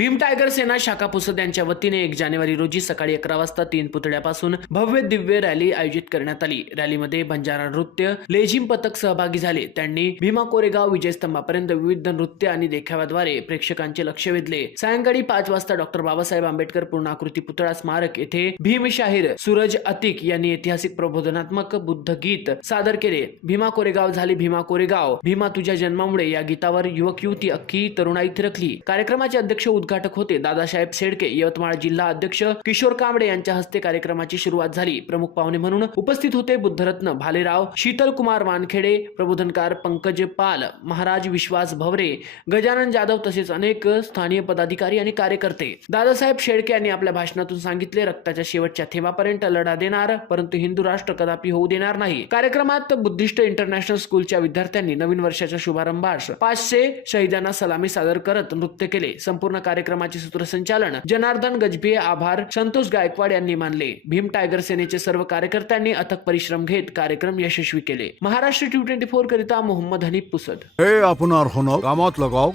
Bhim tiger सेना शाखा पुसद यांच्या वतीने एक जानेवारी रोजी सकाळी अकरा वाजता तीन पुतळ्यापासून भव्य दिव्य रॅली आयोजित करण्यात आली. रॅलीमध्ये बंजारा नृत्य लेझिम पथक सहभागी झाले. त्यांनी भीमा कोरेगाव विजयस्तंभापर्यंत विविध नृत्य आणि देखाव्याद्वारे प्रेक्षकांचे लक्ष वेधले. सायंकाळी पाच वाजता डॉक्टर बाबासाहेब आंबेडकर पूर्णाकृती पुतळा स्मारक येथे भीमशाहीर सूरज अतिक यांनी ऐतिहासिक प्रबोधनात्मक बुद्ध गीत सादर केले. भीमा कोरेगाव झाली भीमा कोरेगाव. भीमा तुझ्या जन्मामुळे या गीतावर युवक युवती अख्खी तरुणाई थिरकली. कार्यक्रमाचे अध्यक्ष उद्घाटक होते. दादासाहेब शेडके यवतमाळ जिल्हा अध्यक्ष किशोर कांबळे यांच्या हस्ते कार्यक्रमाची सुरुवात झाली. प्रमुख पाहुणे म्हणून उपस्थित होते बुद्धरत्न भालेराव शीतल कुमार वानखेडे प्रबोधनकार पंकज पाल महाराज विश्वास भवरे गजानन जाधव तसेच अनेक स्थानीय पदाधिकारी आणि कार्यकर्ते. दादासाहेब शेडके यांनी आपल्या भाषणातून सांगितले रक्ताच्या शेवटच्या थेंबापर्यंत लढा देणार परंतु हिंदू राष्ट्र कदापि होऊ देणार नाही. कार्यक्रमात बुद्धिस्ट इंटरनॅशनल स्कूलच्या विद्यार्थ्यांनी नवीन वर्षाच्या शुभारंभास पाचशे शहीदांना सलामी सादर करत नृत्य केले. संपूर्ण कार्यक्रमाचे सूत्रसंचालन जनार्दन गजभिये आभार. संतोष गायकवाड यांनी मानले. भीम टायगर सेनेचे सर्व कार्यकर्त्यांनी अथक परिश्रम घेत कार्यक्रम यशस्वी केले. महाराष्ट्र टू ट्वेंटी फोर करिता मोहम्मद हनीफ पुसद. हे आपणार होणार कामात लगाव.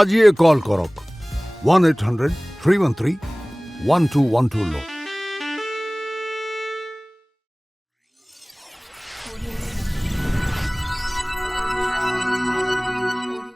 आज ये कॉल करो. One eight hundred three one three one two one two low.